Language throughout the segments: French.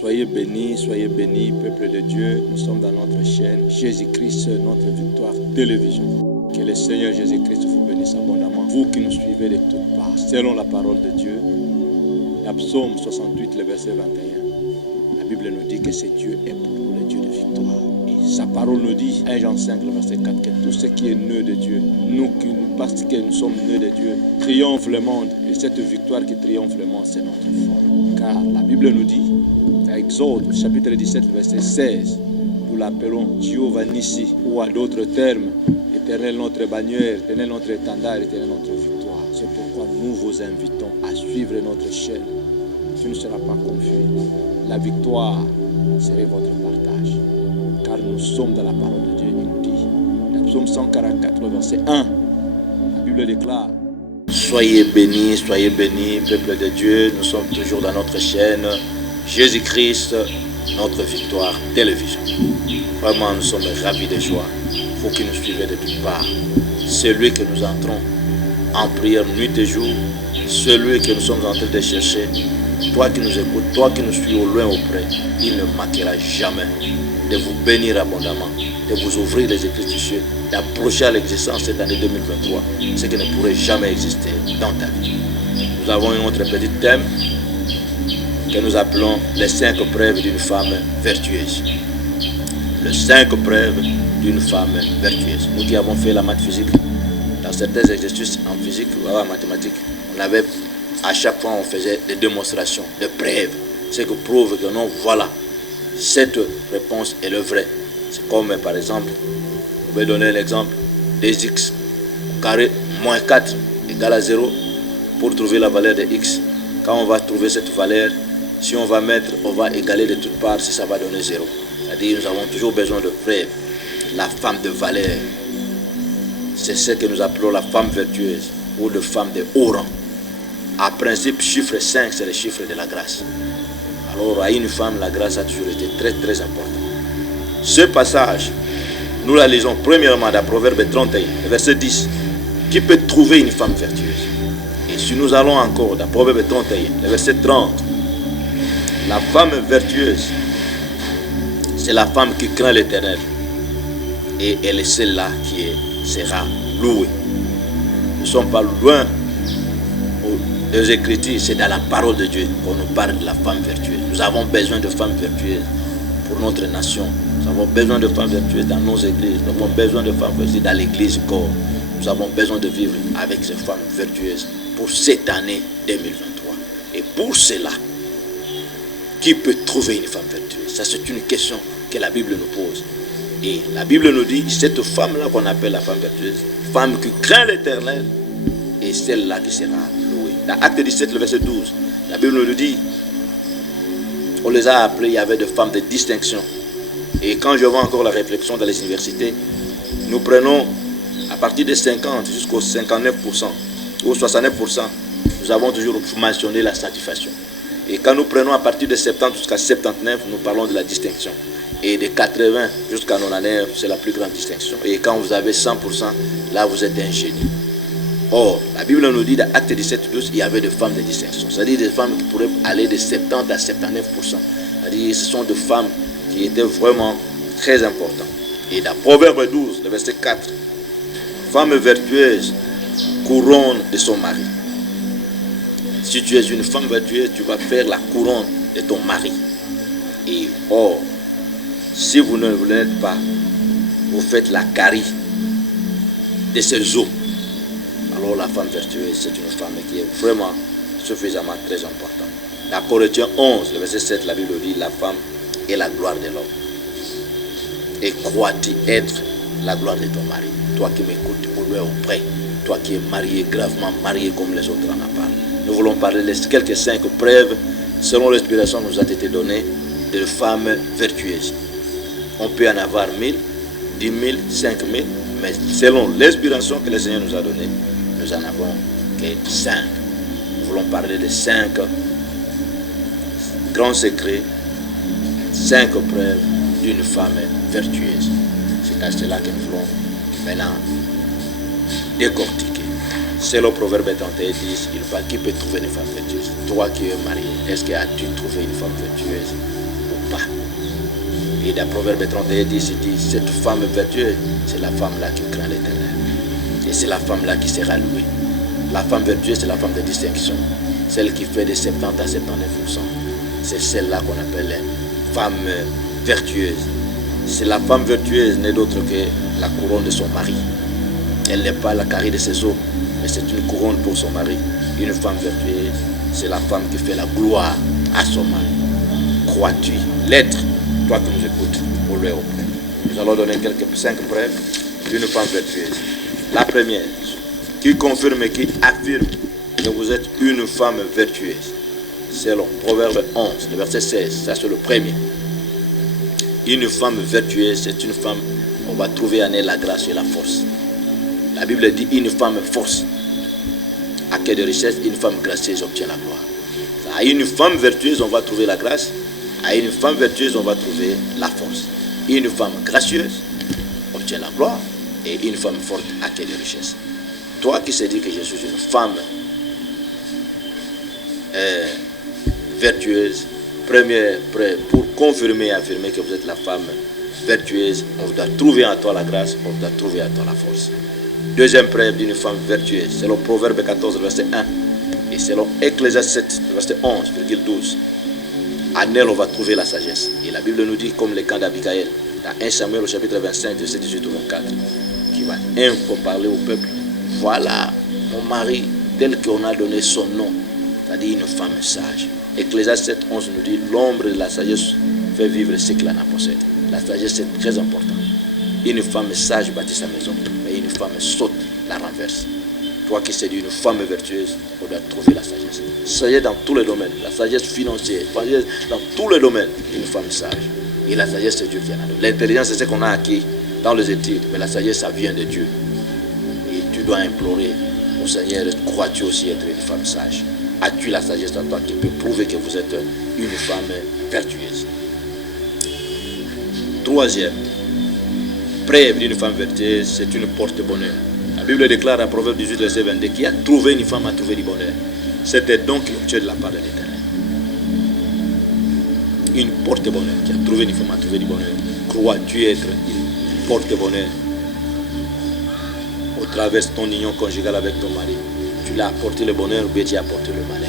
Soyez bénis, peuple de Dieu. Nous sommes dans notre chaîne Jésus-Christ, notre victoire télévision. Que le Seigneur Jésus-Christ vous bénisse abondamment. Vous qui nous suivez de toutes parts, selon la parole de Dieu. La Psaume 68, le verset 21. La Bible nous dit que ce Dieu est pour nous le Dieu de victoire. Et sa parole nous dit, 1 Jean 5, le verset 4, que tout ce qui est né de Dieu, parce que nous sommes nés de Dieu, triomphe le monde. Et cette victoire qui triomphe le monde, c'est notre foi. Car la Bible nous dit, dans Exode, chapitre 17, verset 16, nous l'appelons Jéhovah Nissi, ou à d'autres termes, Éternel notre bannière, Éternel notre étendard, Éternel notre victoire. C'est pourquoi nous vous invitons à suivre notre chaîne. Tu ne seras pas confus. La victoire serait votre partage. Car nous sommes dans la parole de Dieu. Il nous dit, dans Psaume 144, verset 1, la Bible déclare: Soyez bénis, peuple de Dieu. Nous sommes toujours dans notre chaîne Jésus-Christ, notre victoire télévision. Vraiment, nous sommes ravis de joie. Il faut que nous suivions de toutes parts. Celui que nous entrons en prière nuit et jour, celui que nous sommes en train de chercher, toi qui nous écoutes, toi qui nous suis au loin ou près, il ne manquera jamais de vous bénir abondamment, de vous ouvrir les écrits du ciel, d'approcher à l'existence cette année 2023, ce qui ne pourrait jamais exister dans ta vie. Nous avons un autre petit thème que nous appelons les 5 preuves d'une femme vertueuse. Les 5 preuves d'une femme vertueuse. Nous qui avons fait la maths physique, dans certains exercices en physique ou en mathématiques, on avait, à chaque fois on faisait des démonstrations, des preuves. C'est que prouve que non, voilà, cette réponse est le vrai. C'est comme par exemple, je vais donner l'exemple des x au carré moins 4 égale à 0 pour trouver la valeur de x. Quand on va trouver cette valeur, si on va égaler de toutes parts, si ça va donner 0. C'est-à-dire nous avons toujours besoin de preuves. La femme de valeur, c'est ce que nous appelons la femme vertueuse ou la femme de haut rang. À principe, chiffre 5, c'est le chiffre de la grâce. Alors à une femme, la grâce a toujours été très très importante. Ce passage, nous la lisons premièrement dans Proverbe 31, verset 10. Qui peut trouver une femme vertueuse? Et si nous allons encore dans Proverbe 31, verset 30, la femme vertueuse, c'est la femme qui craint l'Éternel. Et elle est celle-là qui sera louée. Nous ne sommes pas loin des Écritures, c'est dans la parole de Dieu qu'on nous parle de la femme vertueuse. Nous avons besoin de femmes vertueuses pour notre nation. Nous avons besoin de femmes vertueuses dans nos églises. Nous avons besoin de femmes vertueuses dans l'église corps. Nous avons besoin de vivre avec ces femmes vertueuses pour cette année 2023. Et pour cela, qui peut trouver une femme vertueuse? Ça, c'est une question que la Bible nous pose. Et la Bible nous dit, cette femme-là qu'on appelle la femme vertueuse, femme qui craint l'Éternel, et celle-là qui sera louée. Dans Acte 17, le verset 12, la Bible nous dit, on les a appelées, il y avait des femmes de distinction. Et quand je vois encore la réflexion dans les universités, nous prenons à partir de 50 jusqu'au 59% ou 69%, nous avons toujours mentionné la satisfaction. Et quand nous prenons à partir de 70 jusqu'à 79, nous parlons de la distinction. Et de 80 jusqu'à 99, c'est la plus grande distinction. Et quand vous avez 100%, là vous êtes un génie. Or, la Bible nous dit dans Acte 17, 12, il y avait des femmes de distinction. C'est-à-dire des femmes qui pourraient aller de 70 à 79%. C'est-à-dire ce sont des femmes qui étaient vraiment très importantes. Et dans Proverbe 12, le verset 4, femme vertueuse couronne de son mari. Si tu es une femme vertueuse, tu vas faire la couronne de ton mari. Et or, si vous ne l'êtes pas, vous faites la carie de ses os. Alors la femme vertueuse, c'est une femme qui est vraiment suffisamment très importante. Dans Corinthiens 11, le verset 7, la Bible dit, la femme est la gloire de l'homme. Et crois-tu être la gloire de ton mari? Toi qui m'écoutes au loin ou près, toi qui es marié, gravement marié comme les autres en parlent. Nous voulons parler de quelques 5 preuves, selon l'inspiration qui nous a été donnée, de femmes vertueuses. On peut en avoir 1000, 10 000, 5 000, mais selon l'inspiration que le Seigneur nous a donnée, nous en avons que 5. Nous voulons parler de 5 grands secrets, 5 preuves d'une femme vertueuse. C'est à cela que nous voulons maintenant décortiquer. C'est le Proverbe 31, 10, il va qui peut trouver une femme vertueuse? Toi qui es marié, est-ce que as-tu trouvé une femme vertueuse? pas. Et dans Proverbe 31, dit, cette femme vertueuse, c'est la femme-là qui craint l'Éternel. Et c'est la femme-là qui sera louée. La femme vertueuse, c'est la femme de distinction. Celle qui fait de 70 à 79%. C'est celle-là qu'on appelle femme vertueuse. C'est la femme vertueuse n'est d'autre que la couronne de son mari. Elle n'est pas la carrée de ses os, mais c'est une couronne pour son mari. Une femme vertueuse, c'est la femme qui fait la gloire à son mari. Crois-tu l'être, toi qui nous écoutes, au lieu auprès. Nous allons donner 5 preuves d'une femme vertueuse. La première, qui confirme et qui affirme que vous êtes une femme vertueuse. Selon Proverbe 11, le verset 16, ça c'est le premier. Une femme vertueuse, c'est une femme, on va trouver en elle la grâce et la force. La Bible dit une femme force. À quai de richesse, une femme gracieuse obtient la gloire. À une femme vertueuse, on va trouver la grâce. À une femme vertueuse, on va trouver la force. Une femme gracieuse obtient la gloire. Et une femme forte à quai de richesse. Toi qui sais dire que je suis une femme vertueuse, première preuve pour confirmer et affirmer que vous êtes la femme vertueuse, on doit trouver en toi la grâce, on doit trouver en toi la force. Deuxième preuve d'une femme vertueuse, selon Proverbe 14, verset 1, et selon Ecclésiaste 7, verset 11,12. En elle, on va trouver la sagesse. Et la Bible nous dit, comme le camp d'Abigaël, dans 1 Samuel au chapitre 25, verset 18 au 24, qui va parler au peuple. Voilà mon mari, tel qu'on a donné son nom, c'est-à-dire une femme sage. Ecclésiaste 7, 11 nous dit, l'ombre de la sagesse fait vivre ce qu'il en a possède. La sagesse, c'est très important. Une femme sage bâtit sa maison, mais une femme sotte la renverse. Toi qui sais d'une femme vertueuse, on doit trouver la sagesse. Sagesse dans tous les domaines, la sagesse financière, sagesse dans tous les domaines, une femme sage. Et la sagesse, c'est Dieu qui en a donné. L'intelligence, c'est ce qu'on a acquis dans les études, mais la sagesse, ça vient de Dieu. Et tu dois implorer au Seigneur, crois-tu aussi être une femme sage? As-tu la sagesse en toi qui peut prouver que vous êtes une femme vertueuse? Troisième, preuve d'une femme vertueuse, c'est une porte-bonheur. La Bible déclare à Proverbe 18, verset 22, qui a trouvé une femme a trouvé du bonheur. C'était donc l'objet de la part de l'Éternel. Une porte-bonheur, qui a trouvé une femme a trouvé du bonheur. Crois-tu être une porte-bonheur au travers de ton union conjugale avec ton mari? Tu l'as apporté le bonheur ou bien tu as apporté le malheur?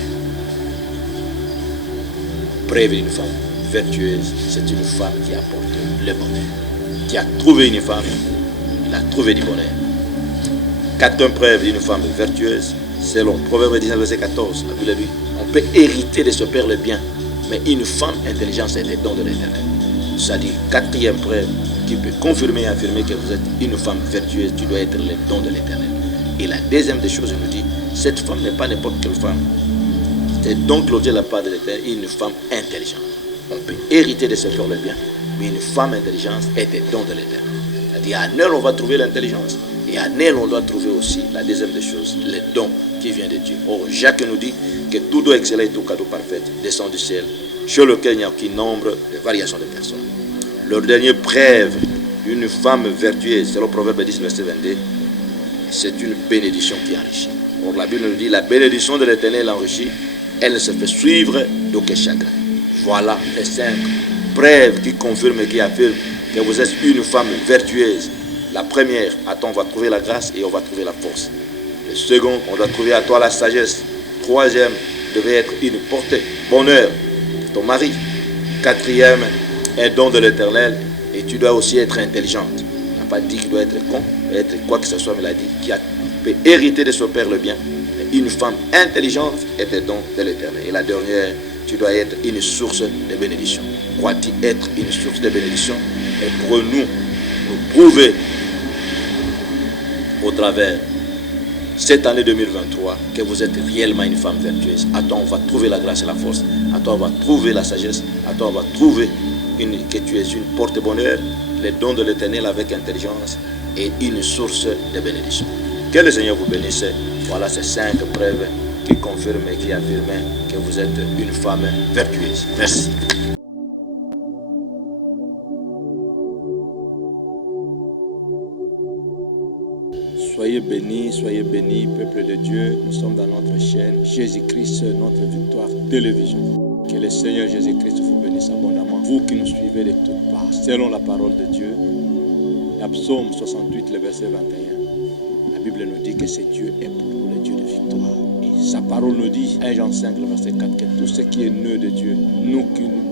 Preuve d'une femme vertueuse, c'est une femme qui apporte le bonheur. Qui a trouvé une femme, il a trouvé du bonheur. Quatrième preuve d'une femme vertueuse, selon Proverbe 19, verset 14, la Bible dit, on peut hériter de ce père le bien, mais une femme intelligente est le don de l'Éternel. C'est-à-dire, quatrième preuve qui peut confirmer et affirmer que vous êtes une femme vertueuse, tu dois être le don de l'Éternel. Et la deuxième des choses, je nous dis, cette femme n'est pas n'importe quelle femme. C'est donc l'objet de la part de l'Éternel, une femme intelligente. On peut hériter de ce père le bien, mais une femme intelligente est le don de l'Éternel. C'est-à-dire, en elle, on va trouver l'intelligence. Et en elle, on doit trouver aussi la deuxième des choses, le don qui vient de Dieu. Or, Jacques nous dit que tout doit exceller et tout cadeau parfait descend du ciel, chez lequel il n'y a aucun nombre de variations de personnes. Leur dernière preuve d'une femme vertueuse, c'est le Proverbe 10, verset 22, c'est une bénédiction qui enrichit. Or, la Bible nous dit, la bénédiction de l'Éternel enrichit, elle ne se fait suivre d'aucun chagrin. Voilà les 5 preuves qui confirment et qui affirment que vous êtes une femme vertueuse. La première, à toi, on va trouver la grâce et on va trouver la force. Le second, on doit trouver à toi la sagesse. Troisième, devait être une portée bonheur de ton mari. Quatrième, un don de l'Éternel. Et tu dois aussi être intelligente. Il n'a pas dit qu'il doit être con, être quoi que ce soit, mais il a dit qu'il peut hériter de son père le bien. Une femme intelligente est un don de l'Éternel. Et la dernière, tu dois être une source de bénédiction. Crois-tu être une source de bénédiction? Et pour nous prouver au travers cette année 2023 que vous êtes réellement une femme vertueuse. À toi, on va trouver la grâce et la force. À toi, on va trouver la sagesse. À toi, on va trouver que tu es une porte-bonheur, les dons de l'Éternel avec intelligence et une source de bénédiction. Que le Seigneur vous bénisse. Voilà ces 5 preuves qui confirment et qui affirment que vous êtes une femme vertueuse. Merci. Soyez bénis, peuple de Dieu. Nous sommes dans notre chaîne Jésus-Christ, notre victoire télévision. Que le Seigneur Jésus-Christ vous bénisse abondamment. Vous qui nous suivez de toutes parts, selon la parole de Dieu. La Psaume 68, le verset 21. La Bible nous dit que ce Dieu est pour nous le Dieu de victoire. Et sa parole nous dit, 1 Jean 5, le verset 4, que tout ce qui est né de Dieu,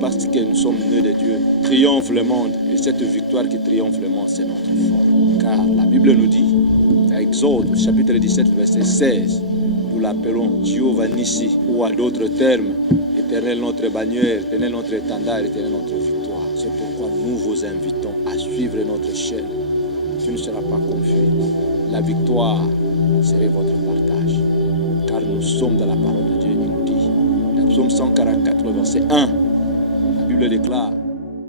parce que nous sommes nés de Dieu, triomphe le monde. Et cette victoire qui triomphe le monde, c'est notre foi. Car la Bible nous dit, à Exode, chapitre 17, verset 16, nous l'appelons Jéhovah Nissi, ou à d'autres termes, Éternel notre bannière, Éternel notre étendard, Éternel notre victoire. C'est pourquoi nous vous invitons à suivre notre chaîne. Tu ne seras pas confus. La victoire serait votre partage. Car nous sommes dans la parole de Dieu. Il nous dit, dans Psaume 144, verset 1, la Bible déclare,